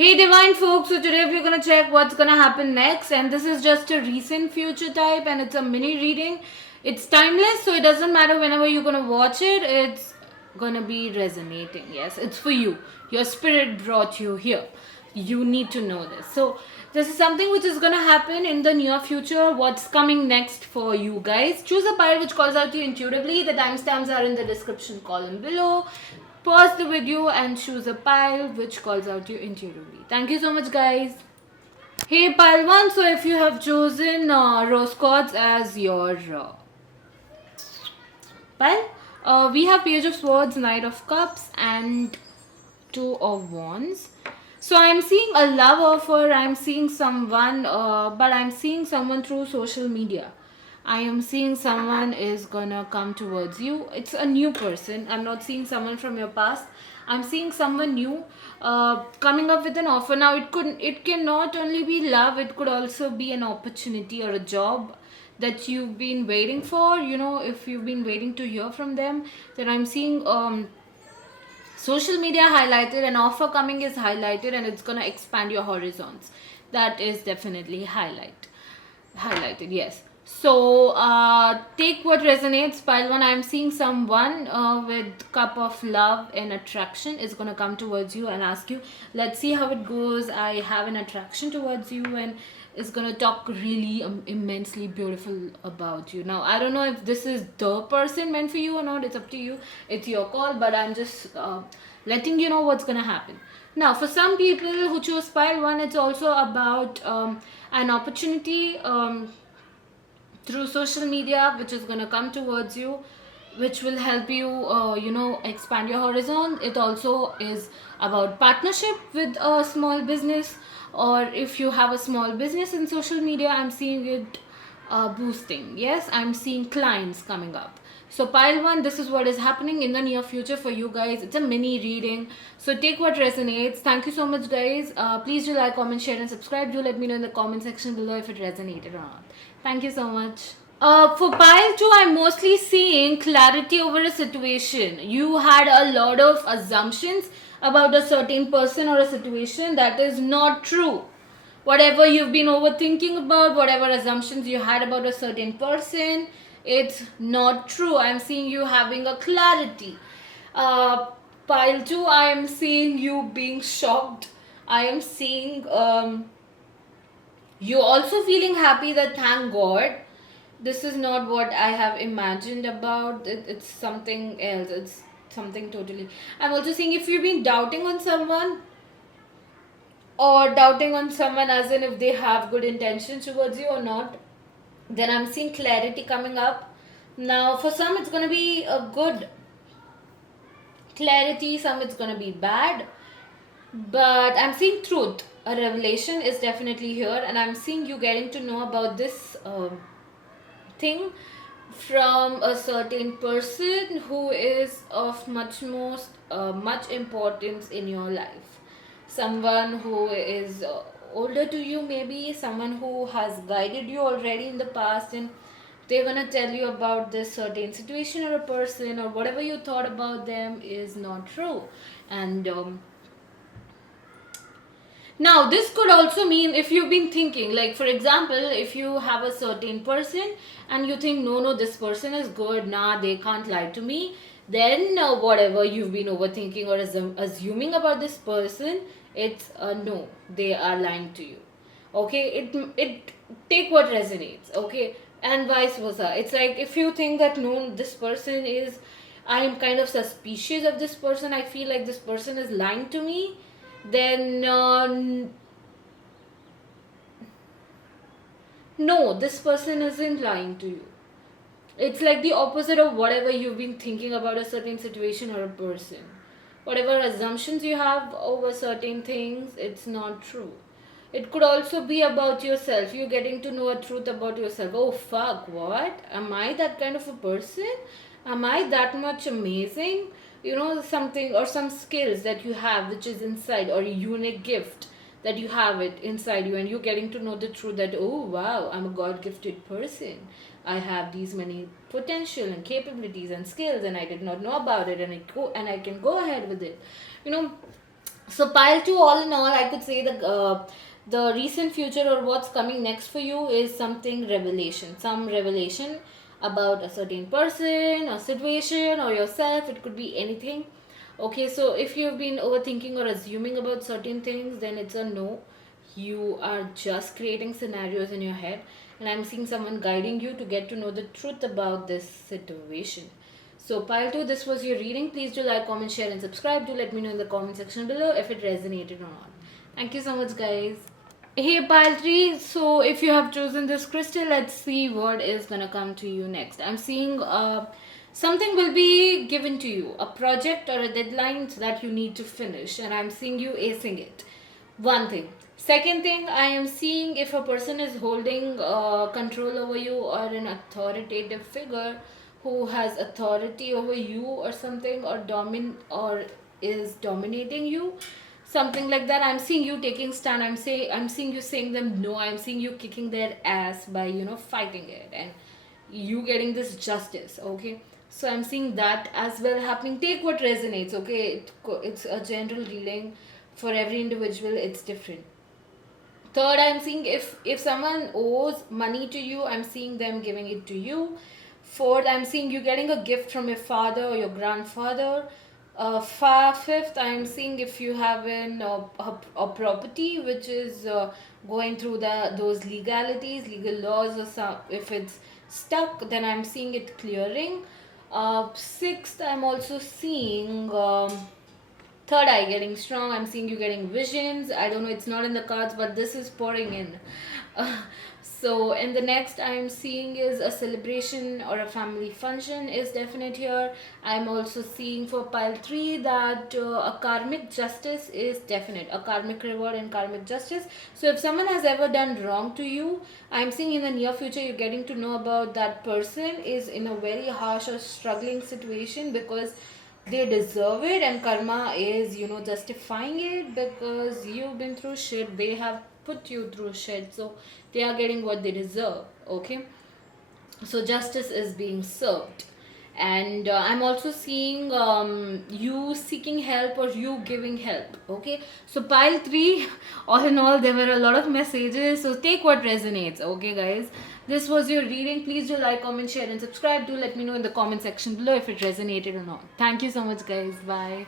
Hey divine folks, so today we're gonna check what's gonna happen next, and this is just a recent future type and it's a mini reading. It's timeless, so it doesn't matter whenever you're gonna watch it, it's gonna be resonating. Yes, it's for you. Your spirit brought you here. You need to know this. So this is something which is gonna happen in the near future. What's coming next for you guys? Choose a pile which calls out to you intuitively. The timestamps are in the description column below. Pause the video and choose a pile which calls out you intuitively. Thank you so much, guys. Hey, pile 1. So, if you have chosen rose quartz as your pile, we have Page of Swords, Knight of Cups, and Two of Wands. So, I'm seeing a love offer. I'm seeing someone, but I'm seeing someone through social media. I am seeing someone is gonna come towards you. It's a new person. I'm not seeing someone from your past. I'm seeing someone new coming up with an offer. Now it can not only be love, it could also be an opportunity or a job that you've been waiting for. You know, if you've been waiting to hear from them, then I'm seeing social media highlighted, an offer coming is highlighted, and it's gonna expand your horizons. That is definitely highlighted, yes. So take what resonates. Pile 1, I'm seeing someone with cup of love and attraction is going to come towards you and ask you, let's see how it goes. I have an attraction towards you, and is going to talk really immensely beautiful about you. Now I don't know if this is the person meant for you or not. It's up to you, it's your call, but I'm just letting you know what's going to happen. Now, for some people who choose pile 1, it's also about an opportunity through social media which is going to come towards you, which will help you expand your horizon. It also is about partnership with a small business, or if you have a small business in social media, I'm seeing it boosting. Yes, I'm seeing clients coming up. So pile 1, this is what is happening in the near future for you guys. It's a mini reading, so take what resonates. Thank you so much, guys. Please do like, comment, share and subscribe. Do let me know in the comment section below if it resonated or not. Thank you so much. For pile 2, I'm mostly seeing clarity over a situation. You had a lot of assumptions about a certain person or a situation. That is not true. Whatever you've been overthinking about, whatever assumptions you had about a certain person, it's not true. I'm seeing you having a clarity. Pile 2, I am seeing you being shocked. I am seeing you also feeling happy that thank God. This is not what I have imagined about. It's something else. It's something totally. I'm also seeing if you've been doubting on someone, or doubting on someone as in if they have good intentions towards you or not, then I'm seeing clarity coming up. Now, for some, it's going to be a good clarity, some it's going to be bad, but I'm seeing truth. A revelation is definitely here, and I'm seeing you getting to know about this thing from a certain person who is of much importance in your life. Someone who is older to you, maybe someone who has guided you already in the past, and they're gonna tell you about this certain situation or a person, or whatever you thought about them is not true. And now, this could also mean if you've been thinking, like for example, if you have a certain person and you think, no, this person is good, nah, they can't lie to me, then whatever you've been overthinking or assuming about this person, it's no, they are lying to you. Okay, it take what resonates. Okay, and vice versa. It's like if you think that no, this person is, I am kind of suspicious of this person, I feel like this person is lying to me, then no, this person isn't lying to you. It's like the opposite of whatever you've been thinking about a certain situation or a person. Whatever assumptions you have over certain things, it's not true. It could also be about yourself. You're getting to know a truth about yourself. Oh fuck, what? Am I that kind of a person? Am I that much amazing? You know, something or some skills that you have which is inside, or a unique gift that you have it inside you, and you're getting to know the truth that, oh wow, I'm a god gifted person. I have these many potential and capabilities and skills, and I did not know about it, and I can go ahead with it. You know, So pile two, all in all, I could say the recent future or what's coming next for you is something revelation, some revelation about a certain person or situation or yourself. It could be anything. Okay, so if you've been overthinking or assuming about certain things, then it's a no. You are just creating scenarios in your head, and I'm seeing someone guiding you to get to know the truth about this situation. So, pile 2, this was your reading. Please do like, comment, share, and subscribe. Do let me know in the comment section below if it resonated or not. Thank you so much, guys. Hey, pile 3. So, if you have chosen this crystal, let's see what is gonna come to you next. I'm seeing something will be given to you, a project or a deadline that you need to finish, and I'm seeing you acing it. One thing. Second thing, I am seeing if a person is holding control over you or an authoritative figure who has authority over you or something, or or is dominating you, something like that. I'm seeing you taking stand. I'm seeing you saying them no. I'm seeing you kicking their ass by fighting it, and you getting this justice. Okay, so I'm seeing that as well happening. Take what resonates. Okay, it's a general reading. For every individual it's different. Third, I'm seeing if someone owes money to you, I'm seeing them giving it to you. Fourth, I'm seeing you getting a gift from your father or your grandfather. Fifth, I'm seeing if you have a property which is going through those legalities, legal laws, or some, if it's stuck, then I'm seeing it clearing. Sixth, I'm also seeing third eye getting strong. I'm seeing you getting visions. I don't know, it's not in the cards, but this is pouring in. So and the next I'm seeing is a celebration or a family function is definite here. I'm also seeing for pile 3 that a karmic justice is definite, a karmic reward and karmic justice. So if someone has ever done wrong to you, I'm seeing in the near future you're getting to know about that person is in a very harsh or struggling situation because they deserve it, and karma is justifying it because you've been through shit, they have put you through shit, so they are getting what they deserve. Okay, so justice is being served. And I'm also seeing you seeking help or you giving help. Okay, so pile 3, all in all there were a lot of messages, so take what resonates. Okay guys, this was your reading. Please do like, comment, share, and subscribe. Do let me know in the comment section below if it resonated or not. Thank you so much, guys. Bye.